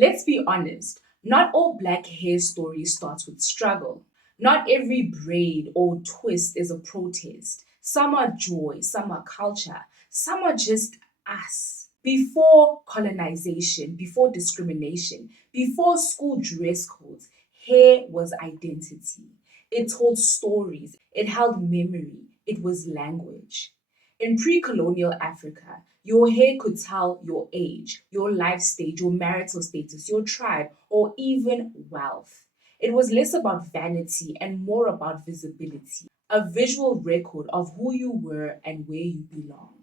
Let's be honest, not all black hair story starts with struggle. Not every braid or twist is a protest. Some are joy, some are culture, some are just us. Before colonization, before discrimination, before school dress codes, hair was identity. It told stories, it held memory, it was language. In pre colonial Africa, your hair could tell your age, your life stage, your marital status, your tribe, or even wealth. It was less about vanity and more about visibility, a visual record of who you were and where you belonged.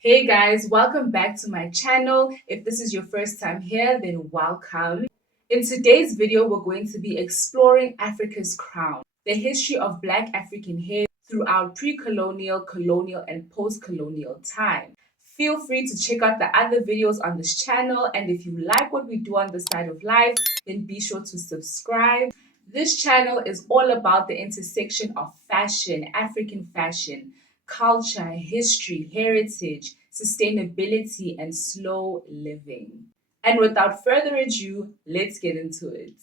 Hey guys, welcome back to my channel. If this is your first time here, then welcome. In today's video, we're going to be exploring Africa's crown, the history of Black African hair throughout pre-colonial, colonial, and post-colonial time. Feel free to check out the other videos on this channel, and if you like what we do on this side of life, then be sure to subscribe. This channel is all about the intersection of fashion, African fashion, culture, history, heritage, sustainability, and slow living. And without further ado, let's get into it.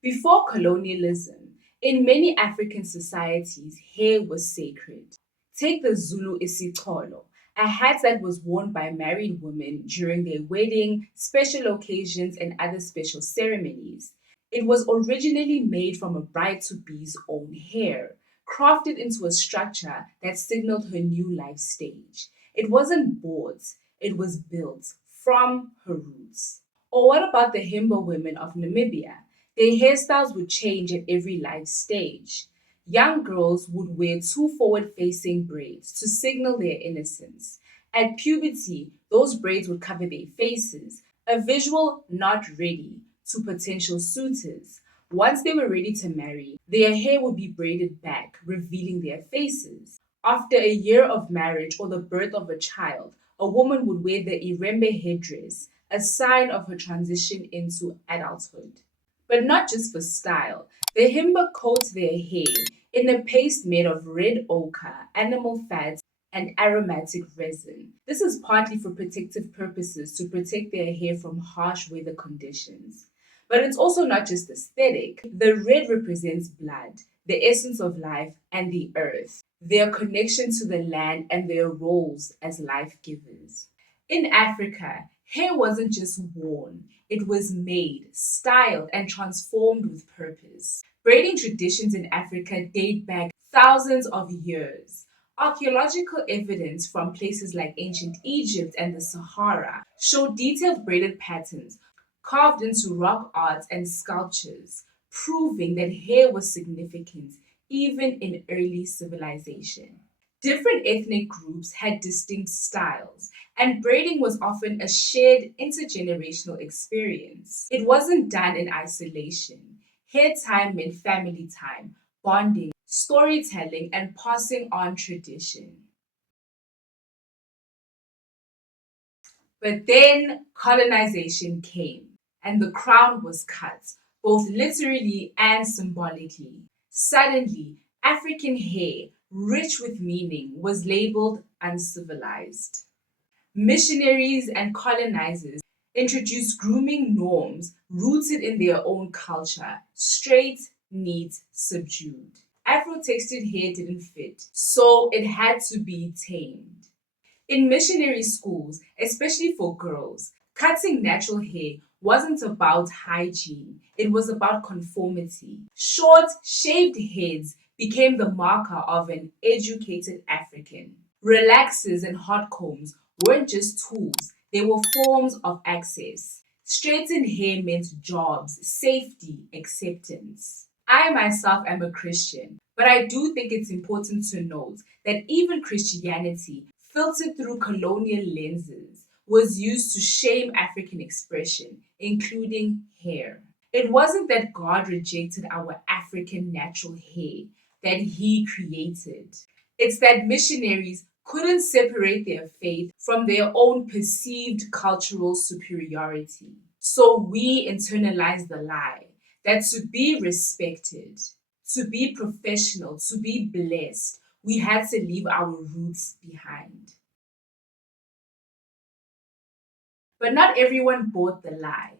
Before colonialism, in many African societies, hair was sacred. Take the Zulu isicholo, a hat that was worn by married women during their wedding, special occasions, and other special ceremonies. It was originally made from a bride-to-be's own hair, crafted into a structure that signaled her new life stage. It wasn't bought, it was built from her roots. Or what about the Himba women of Namibia? Their hairstyles would change at every life stage. Young girls would wear two forward-facing braids to signal their innocence. At puberty, those braids would cover their faces, a visual not ready to potential suitors. Once they were ready to marry, their hair would be braided back, revealing their faces. After a year of marriage or the birth of a child, a woman would wear the irembe headdress, a sign of her transition into adulthood. But not just for style. The Himba coat their hair in a paste made of red ochre, animal fat, and aromatic resin. This is partly for protective purposes to protect their hair from harsh weather conditions. But it's also not just aesthetic. The red represents blood, the essence of life, and the earth, their connection to the land, and their roles as life givers. In Africa, hair wasn't just worn, it was made, styled, and transformed with purpose. Braiding traditions in Africa date back thousands of years. Archaeological evidence from places like ancient Egypt and the Sahara show detailed braided patterns carved into rock art and sculptures, proving that hair was significant even in early civilization. Different ethnic groups had distinct styles, and braiding was often a shared intergenerational experience. It wasn't done in isolation. Hair time meant family time, bonding, storytelling, and passing on tradition. But then colonization came, and the crown was cut, both literally and symbolically. Suddenly, African hair, rich with meaning, was labeled uncivilized. Missionaries and colonizers introduced grooming norms rooted in their own culture: straight, neat, subdued. Afro textured hair didn't fit, so it had to be tamed. In missionary schools, especially for girls, cutting natural hair wasn't about hygiene, it was about conformity. Short, shaved heads became the marker of an educated African. Relaxers and hot combs weren't just tools, they were forms of access. Straightened hair meant jobs, safety, acceptance. I myself am a Christian, but I do think it's important to note that even Christianity, filtered through colonial lenses, was used to shame African expression, including hair. It wasn't that God rejected our African natural hair that He created. It's that missionaries couldn't separate their faith from their own perceived cultural superiority. So we internalized the lie that to be respected, to be professional, to be blessed, we had to leave our roots behind. But not everyone bought the lie.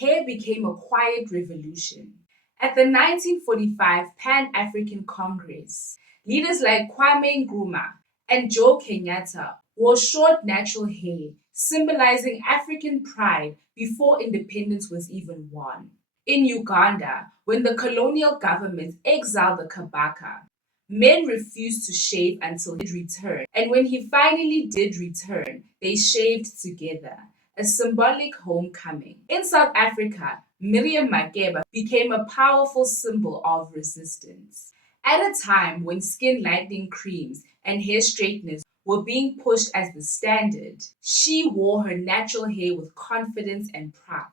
Hair became a quiet revolution. At the 1945 Pan African Congress, leaders like Kwame Nkrumah and Joe Kenyatta wore short natural hair, symbolizing African pride before independence was even won. In Uganda, when the colonial government exiled the Kabaka, men refused to shave until he returned, and when he finally did return, they shaved together, a symbolic homecoming. In South Africa, Miriam Makeba became a powerful symbol of resistance. At a time when skin lightening creams and hair straighteners were being pushed as the standard, she wore her natural hair with confidence and pride.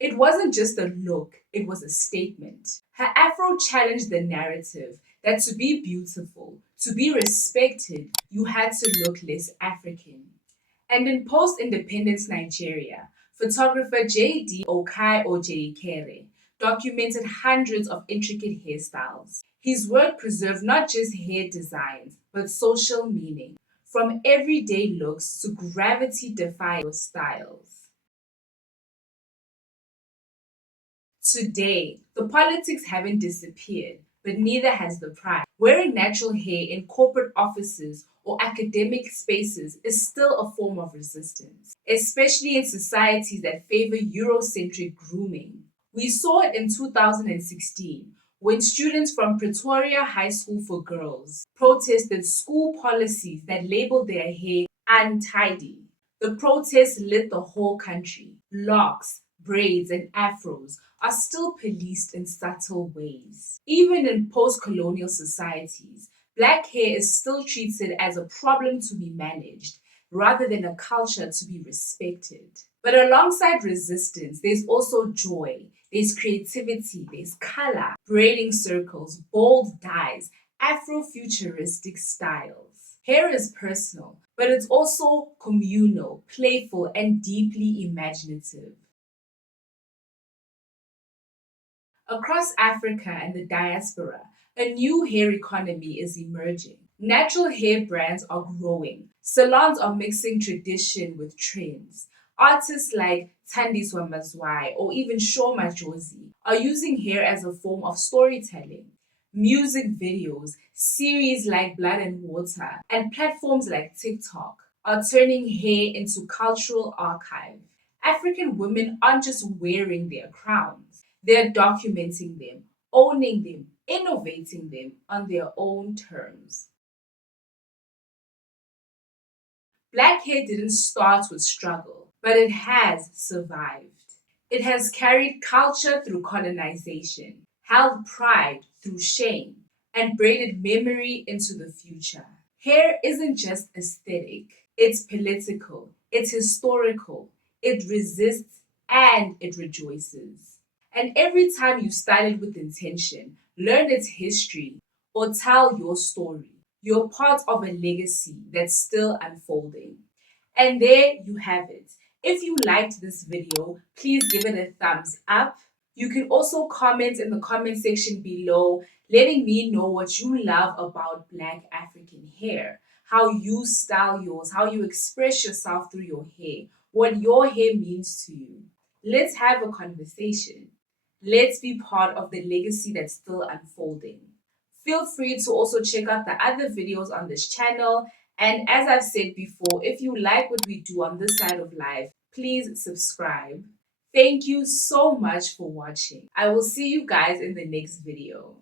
It wasn't just a look, it was a statement. Her afro challenged the narrative that to be beautiful, to be respected, you had to look less African. And in post independence Nigeria, photographer J.D. Okai Ojekere documented hundreds of intricate hairstyles. His work preserved not just hair designs, but social meaning, from everyday looks to gravity defying styles. Today, the politics haven't disappeared, but neither has the pride. Wearing natural hair in corporate offices or academic spaces is still a form of resistance, especially in societies that favor Eurocentric grooming. We saw it in 2016 when students from Pretoria High School for Girls protested school policies that labeled their hair untidy. The protests lit the whole country. Locks, braids, and afros are still policed in subtle ways. Even in post colonial societies, black hair is still treated as a problem to be managed rather than a culture to be respected. But alongside resistance, there's also joy, there's creativity, there's color, braiding circles, bold dyes, Afrofuturistic styles. Hair is personal, but it's also communal, playful, and deeply imaginative. Across Africa and the diaspora, a new hair economy is emerging. Natural hair brands are growing. Salons are mixing tradition with trends. Artists like Thandiswa Mazwai or even Shoma Jozi are using hair as a form of storytelling. Music videos, series like Blood and Water, and platforms like TikTok are turning hair into cultural archive. African women aren't just wearing their crowns, they're documenting them, owning them, innovating them on their own terms. Black hair didn't start with struggle, but it has survived. It has carried culture through colonization, held pride through shame, and braided memory into the future. Hair isn't just aesthetic, it's political, it's historical, it resists, and it rejoices. And every time you style it with intention, learn its history, or tell your story, you're part of a legacy that's still unfolding. And there you have it. If you liked this video, please give it a thumbs up. You can also comment in the comment section below, letting me know what you love about Black African hair, how you style yours, how you express yourself through your hair, what your hair means to you. Let's have a conversation. Let's be part of the legacy that's still unfolding. Feel free to also check out the other videos on this channel. And as I've said before, if you like what we do on this side of life, please subscribe. Thank you so much for watching. I will see you guys in the next video.